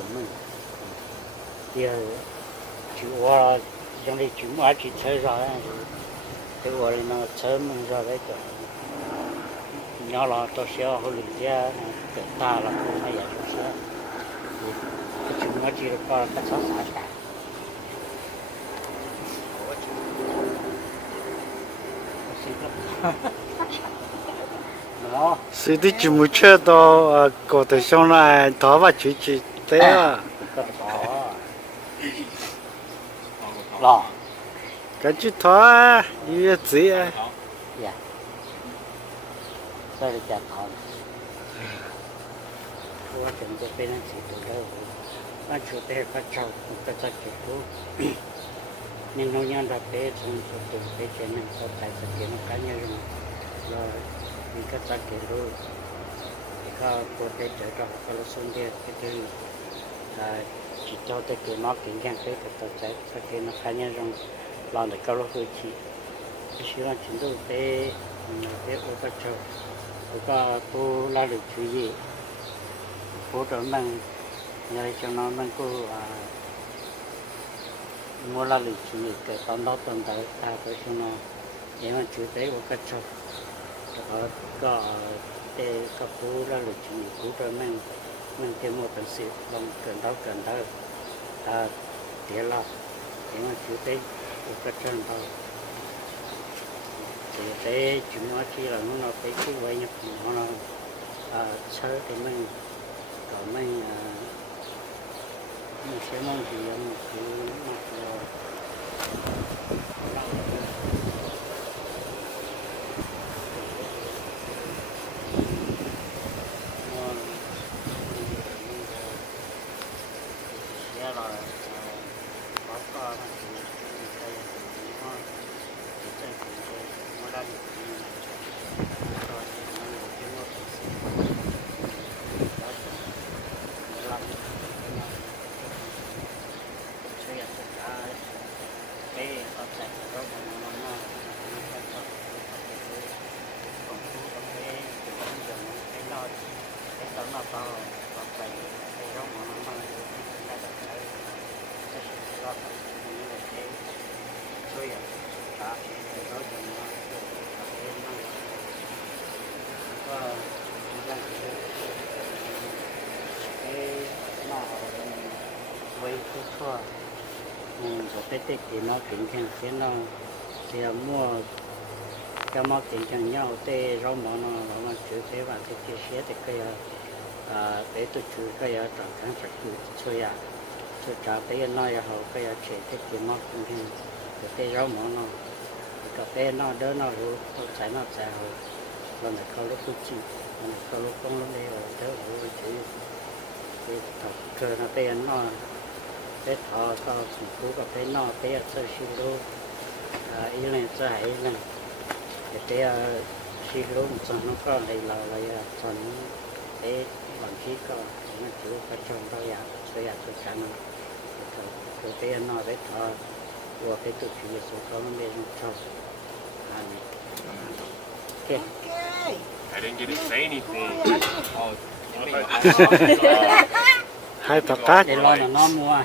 của mình thì chịu qua trong đây chịu mua chỉ chơi rồi cái gọi là nó chơi mình rồi đấy cả nhỏ là tôi sẽ hồi lì ra cái ta là không hay vậy tôi sẽ chịu mua chỉ được có cái sáu sáu cả sự thì chỉ muốn chơi đó có thể xong là tháo vào chỉ thế à lò cái chữ tháo đi gì à dạ sao được chặt tháo quá trình cho bên anh chị từ đâu anh chủ tế phát trâu cái chất kết thúc nhưng nó nhận được cái trong từ cái chuyện này có tài sản kiến cá nhân rồi những cái chất kết thúc thì có thể trở ra cái là xong đi cái thứ chỉ cho tới cái nó kinh doanh cái tài sản kiến cá nhân trong làm được cái lối chi cái sự là chính đầu cái ô phát trâu có cô la được chú ý cô trở mình nhờ cho nó mình cô mua la lịch chú ý cái tao đó tao tới ta tới cho nó để mà chú tế của cái chỗ có cái cô la lịch chú ý cô trở mình cái mua tận sự bằng cần đó ta để lo để mà chú tế của cái chỗ đó thì tế chúng nó chỉ là nó cái quay nhập nó chơi thì mình còn mình sẽ mong gì một cái cái thì nó kiện chẳng cái nó thì mua cái mà kiện chẳng nhau tê rau mỏ nó mà chữ thế và cái chia sẻ thì cái để tôi chữ cái trong tháng sạch chữ chơi tôi trả cái nói là họ cái chế cái mà cũng hình cái rau mỏ nó cái cái nó đỡ nó rồi tôi xài nó xài rồi lần này câu lúc tôi chỉ lần này câu lúc không lúc đây rồi đỡ rồi chữ cái thật cơ nó tên nó cái thọ có cú có cái nọ cái sơ xí lô ý là sơ hải là cái xí lô cho nó có đây là cho nó cái bằng khí có nó chịu phải trồng bao giờ sẽ cho sáng cái nọ cái thọ của cái tụi chị số có nó bên trong okay. I didn't get to say anything. hai tập tác để lo là nó mua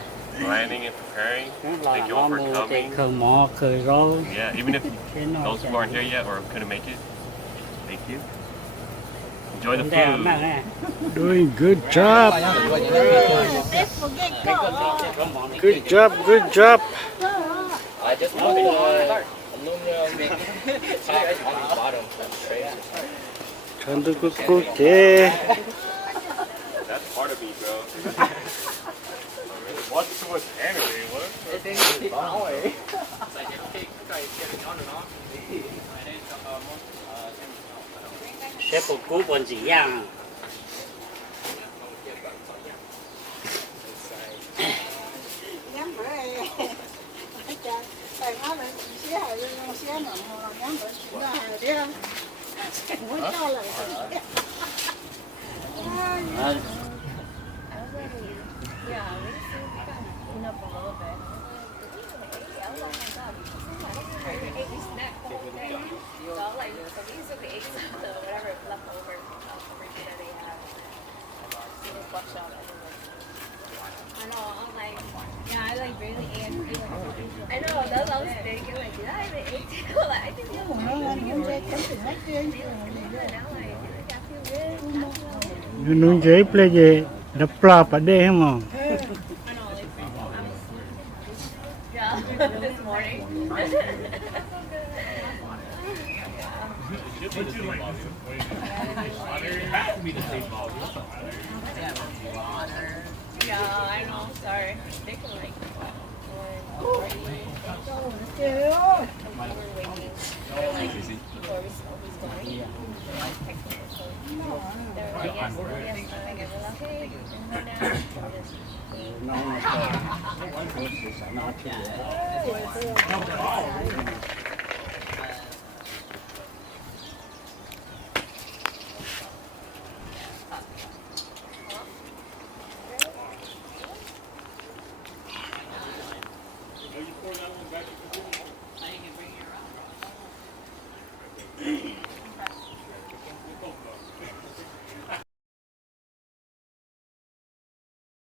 Planning and preparing. Thank you all for coming. Yeah, even if those who aren't here yet or couldn't make it, thank you. Enjoy the food. doing good job good job I just put aluminum bottom. 전도 굿굿게 That's part of me, bro. Watch too much anime, what? sẽ phục cú còn gì à Nung dễ play gì đập pla pa đê không? Yeah, this morning. Yeah, I know. Sorry. They can like we're waiting. Before we know who's going. They're like, yes, yes, fine. And we're like, okay, and then nó có sự sợ nó thì